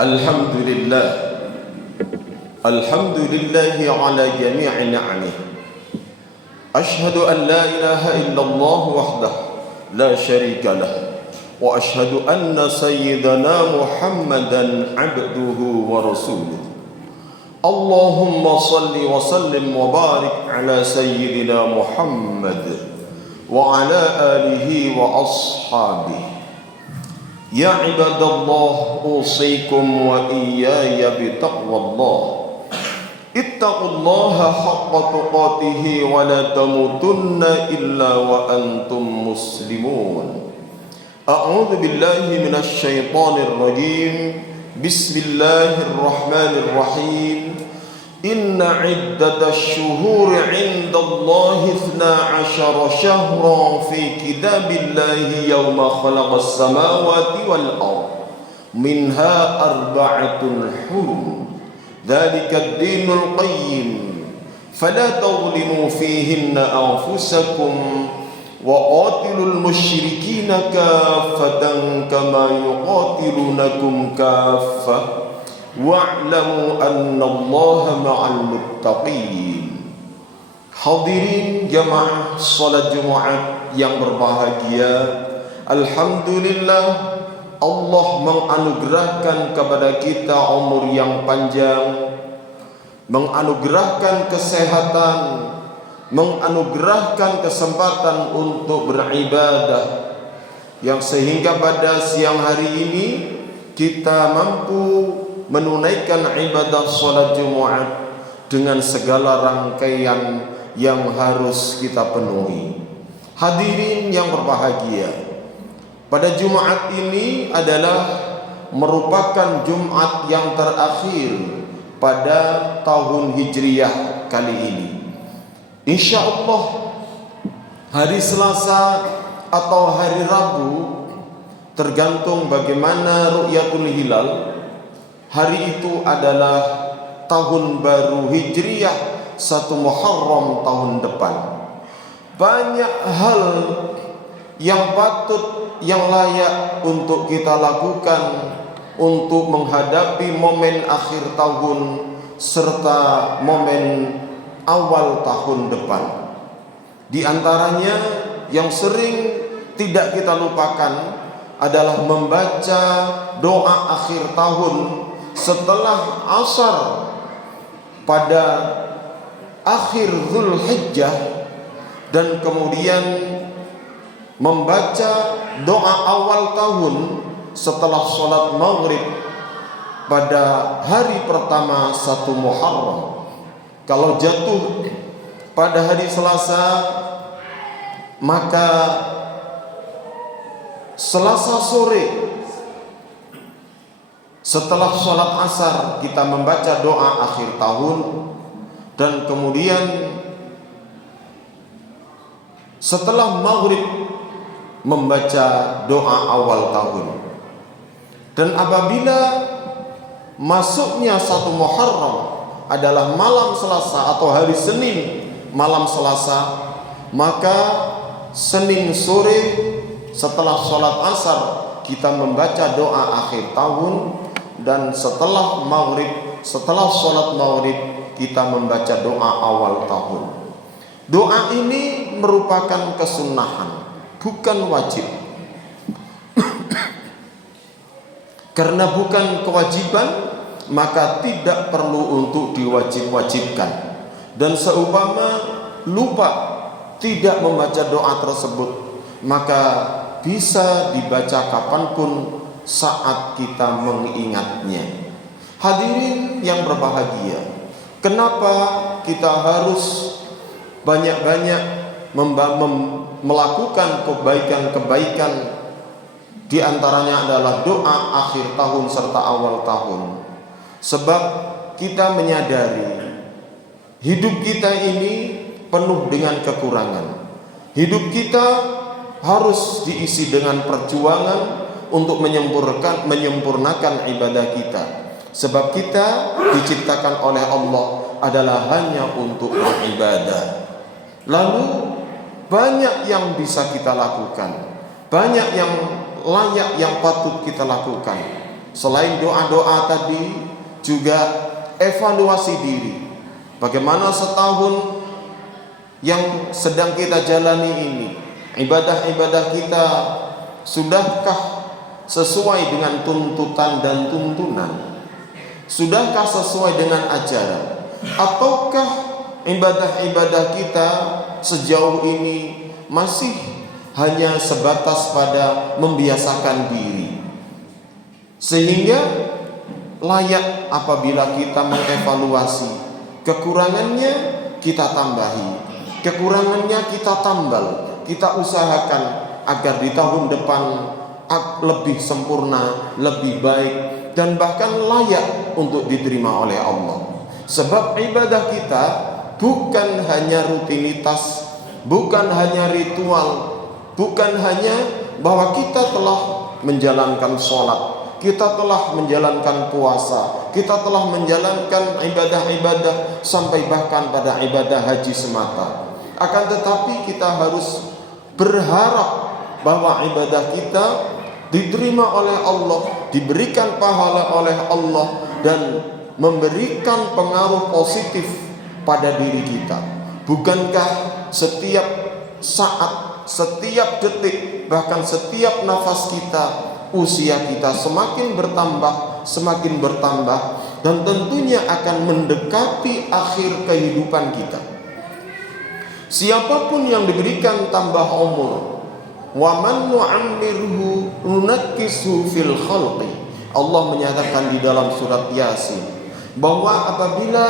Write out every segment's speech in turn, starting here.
Alhamdulillah, alhamdulillahi ala jami'i ni'amih. Ashhadu an la ilaha illallah wahdah la syarika lah, wa ashhadu anna sayyidana Muhammadan abduhu wa rasuluh. Allahumma salli wa sallim wa barik ala sayyidina Muhammad wa ala alihi wa ashabihi. Ya ibadallah, usikum wa iyaya bitaqwallah. Ittaqullaha haqqa tuqatihi wa la tamutunna illa wa antum muslimun. A'udzu billahi minasy syaithanir rajim. Bismillahirrahmanirrahim. Inna iddatash syuhuri 'indallahi 12 syahran fi kitabillahi yawma khalaqas samawati wal ardh minha arba'atun hurum. Dzalikad dinul qayyim fala tadhlimu fihinna anfusakum wa qatilul musyrikina kaffatan kama yuqatilunakum kaffah wa'lamu annallaha ma'al muttaqin. Hadirin jamaah salat Jumat yang berbahagia, alhamdulillah Allah menganugerahkan kepada kita umur yang panjang, menganugerahkan kesehatan, menganugerahkan kesempatan untuk beribadah, yang sehingga pada siang hari ini kita mampu menunaikan ibadah salat Jumat dengan segala rangkaian yang harus kita penuhi. Hadirin yang berbahagia, pada Jumat ini adalah merupakan Jumat yang terakhir pada tahun Hijriyah kali ini. Insya Allah hari Selasa atau hari Rabu, tergantung bagaimana ru'yatul hilal, hari itu adalah tahun baru Hijriyah 1 Muharram tahun depan. Banyak hal yang patut, yang layak untuk kita lakukan untuk menghadapi momen akhir tahun serta momen awal tahun depan. Di antaranya yang sering tidak kita lupakan adalah membaca doa akhir tahun setelah asar pada akhir Dzulhijjah, dan kemudian membaca doa awal tahun setelah sholat maghrib pada hari pertama 1 Muharram. Kalau jatuh pada hari Selasa, maka Selasa sore setelah sholat asar kita membaca doa akhir tahun, dan kemudian setelah maghrib membaca doa awal tahun. Dan apabila masuknya 1 Muharram adalah malam Selasa atau hari Senin malam Selasa, maka Senin sore setelah sholat asar kita membaca doa akhir tahun, dan setelah maghrib, setelah sholat maghrib kita membaca doa awal tahun. Doa ini merupakan kesunahan, bukan wajib. Karena bukan kewajiban, maka tidak perlu untuk diwajib-wajibkan. Dan seumpama lupa tidak membaca doa tersebut, maka bisa dibaca kapanpun saat kita mengingatnya. Hadirin yang berbahagia, kenapa kita harus banyak-banyak melakukan kebaikan-kebaikan? Di antaranya adalah doa akhir tahun serta awal tahun. Sebab kita menyadari hidup kita ini penuh dengan kekurangan. Hidup kita harus diisi dengan perjuangan untuk menyempurnakan ibadah kita. Sebab kita diciptakan oleh Allah adalah hanya untuk beribadah. Lalu banyak yang bisa kita lakukan, banyak yang layak yang patut kita lakukan. Selain doa-doa tadi, juga evaluasi diri. Bagaimana setahun yang sedang kita jalani ini, ibadah-ibadah kita sudahkah sesuai dengan tuntutan dan tuntunan? Sudahkah sesuai dengan ajaran? Ataukah ibadah-ibadah kita sejauh ini masih hanya sebatas pada membiasakan diri, sehingga layak apabila kita mengevaluasi kekurangannya, kita tambahi, kekurangannya kita tambal, kita usahakan agar di tahun depan lebih sempurna, lebih baik, dan bahkan layak untuk diterima oleh Allah. Sebab ibadah kita bukan hanya rutinitas, bukan hanya ritual, bukan hanya bahwa kita telah menjalankan sholat, kita telah menjalankan puasa, kita telah menjalankan ibadah-ibadah sampai bahkan pada ibadah haji semata. Akan tetapi kita harus berharap bahwa ibadah kita diterima oleh Allah, diberikan pahala oleh Allah, dan memberikan pengaruh positif pada diri kita. Bukankah setiap saat, setiap detik, bahkan setiap nafas kita, usia kita semakin bertambah, dan tentunya akan mendekati akhir kehidupan kita. Siapapun yang diberikan tambah umur, wa man nu'ammirhu nunakkishu fil khalqi, Allah menyatakan di dalam surat Yasin bahwa apabila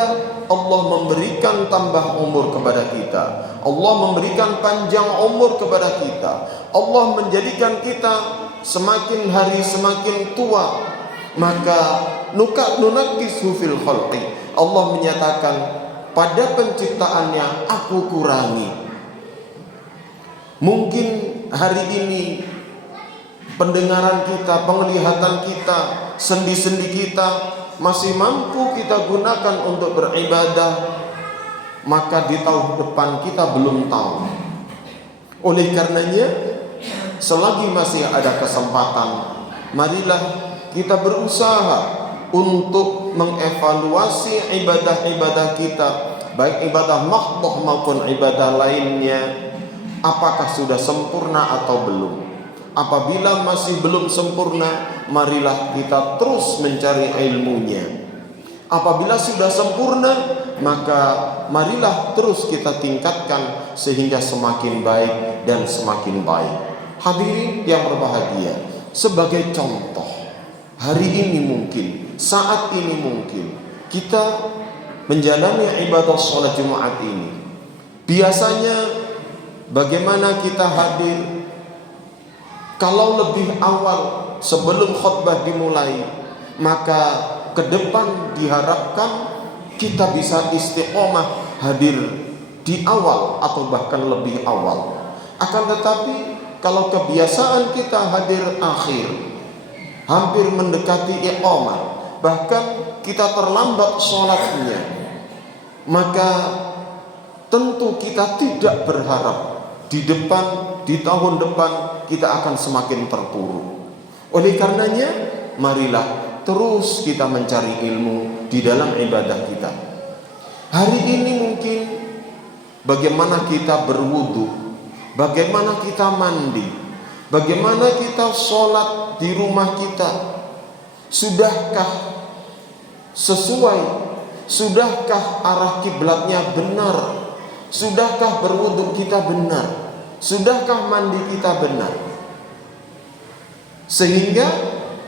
Allah memberikan tambah umur kepada kita, Allah memberikan panjang umur kepada kita, Allah menjadikan kita semakin hari semakin tua, maka nunakkishu fil khalqi, Allah menyatakan pada penciptaannya aku kurangi. Mungkin hari ini pendengaran kita, penglihatan kita, sendi-sendi kita masih mampu kita gunakan untuk beribadah, maka di tahun depan kita belum tahu. Oleh karenanya, selagi masih ada kesempatan, marilah kita berusaha untuk mengevaluasi ibadah-ibadah kita, baik ibadah mahdhah maupun ibadah lainnya, apakah sudah sempurna atau belum. Apabila masih belum sempurna, marilah kita terus mencari ilmunya. Apabila sudah sempurna, maka marilah terus kita tingkatkan sehingga semakin baik dan semakin baik. Hadirin yang berbahagia, sebagai contoh, hari ini mungkin, saat ini mungkin kita menjalani ibadah sholat Jumat ini. Biasanya bagaimana kita hadir? Kalau lebih awal sebelum khutbah dimulai, maka ke depan diharapkan kita bisa istiqomah hadir di awal atau bahkan lebih awal. Akan tetapi kalau kebiasaan kita hadir akhir, hampir mendekati iqamah, bahkan kita terlambat sholatnya, maka tentu kita tidak berharap di tahun depan kita akan semakin terpuruk. Oleh karenanya, marilah terus kita mencari ilmu di dalam ibadah kita. Hari ini mungkin bagaimana kita berwudu, bagaimana kita mandi, bagaimana kita sholat di rumah kita. Sudahkah sesuai? Sudahkah arah kiblatnya benar? Sudahkah berwudu kita benar? Sudahkah mandi kita benar? Sehingga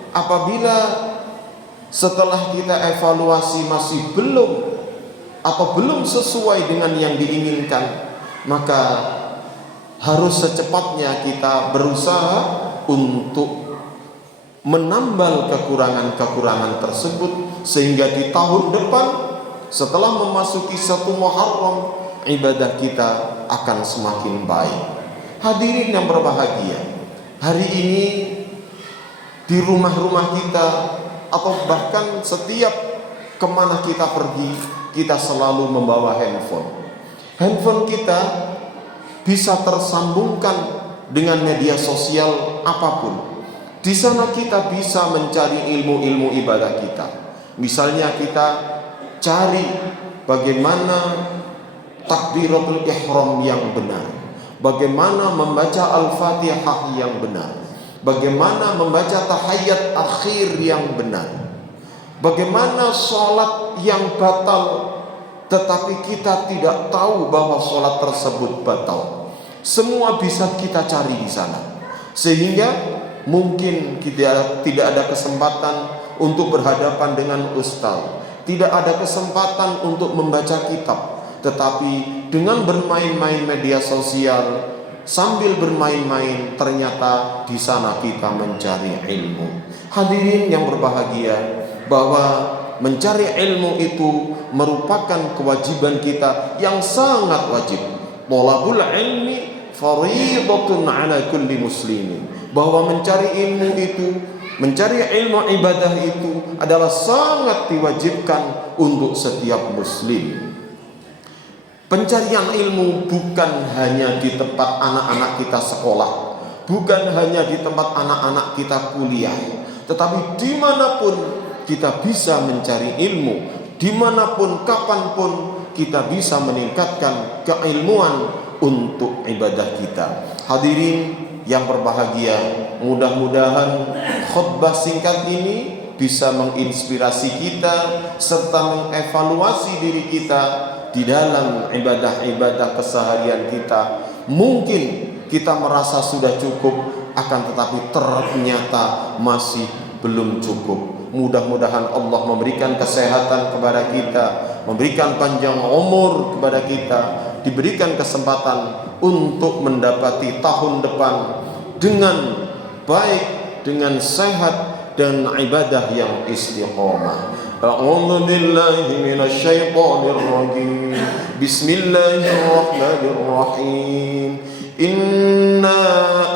apabila setelah kita evaluasi masih belum atau belum sesuai dengan yang diinginkan, maka harus secepatnya kita berusaha untuk menambal kekurangan-kekurangan tersebut, sehingga di tahun depan setelah memasuki 1 Muharram, ibadah kita akan semakin baik. Hadirin yang berbahagia, hari ini di rumah-rumah kita atau bahkan setiap kemana kita pergi, kita selalu membawa handphone. Handphone kita bisa tersambungkan dengan media sosial apapun, Di sana kita bisa mencari ilmu-ilmu ibadah kita. Misalnya kita cari bagaimana takbiratul ihram yang benar, bagaimana membaca al-fatihah yang benar, bagaimana membaca tahiyat akhir yang benar, bagaimana sholat yang batal tetapi kita tidak tahu bahwa sholat tersebut batal. Semua bisa kita cari di sana, sehingga mungkin kita tidak ada kesempatan untuk berhadapan dengan ustaz, tidak ada kesempatan untuk membaca kitab, tetapi dengan bermain-main media sosial, sambil bermain-main ternyata di sana kita mencari ilmu. Hadirin yang berbahagia, bahwa mencari ilmu itu merupakan kewajiban kita yang sangat wajib. Thalabul ilmi fardhatun ala kulli muslimin. Bahwa mencari ilmu itu, mencari ilmu ibadah itu adalah sangat diwajibkan untuk setiap muslim. Pencarian ilmu bukan hanya di tempat anak-anak kita sekolah, bukan hanya di tempat anak-anak kita kuliah, tetapi dimanapun kita bisa mencari ilmu, dimanapun, kapanpun kita bisa meningkatkan keilmuan untuk ibadah kita. Hadirin yang berbahagia, mudah-mudahan khutbah singkat ini bisa menginspirasi kita serta mengevaluasi diri kita di dalam ibadah-ibadah keseharian kita. Mungkin kita merasa sudah cukup, akan tetapi ternyata masih belum cukup. Mudah-mudahan Allah memberikan kesehatan kepada kita, memberikan panjang umur kepada kita, diberikan kesempatan untuk mendapati tahun depan dengan baik, dengan sehat dan ibadah yang istiqomah. A'udzu billahi minasy syaithanir rajim. Bismillahirrahmanirrahim. Inna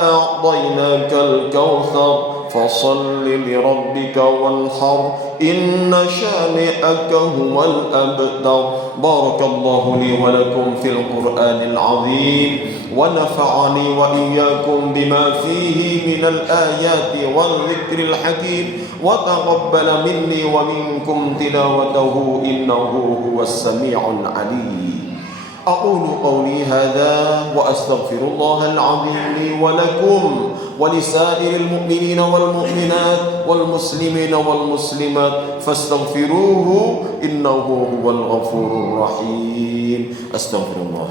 a'tainakal kautsar فصل لربك وانحر إن شانئك هو الأبتر. بارك الله لي ولكم في القرآن العظيم ونفعني وإياكم بما فيه من الآيات والذكر الحكيم وتقبل مني ومنكم تلاوته إنه هو السميع العليم. أقول قولي هذا وأستغفر الله العظيم لي ولكم ولسائر المؤمنين والمؤمنات والمسلمين والمسلمات فاستغفروه إنه هو الغفور الرحيم. أستغفر الله.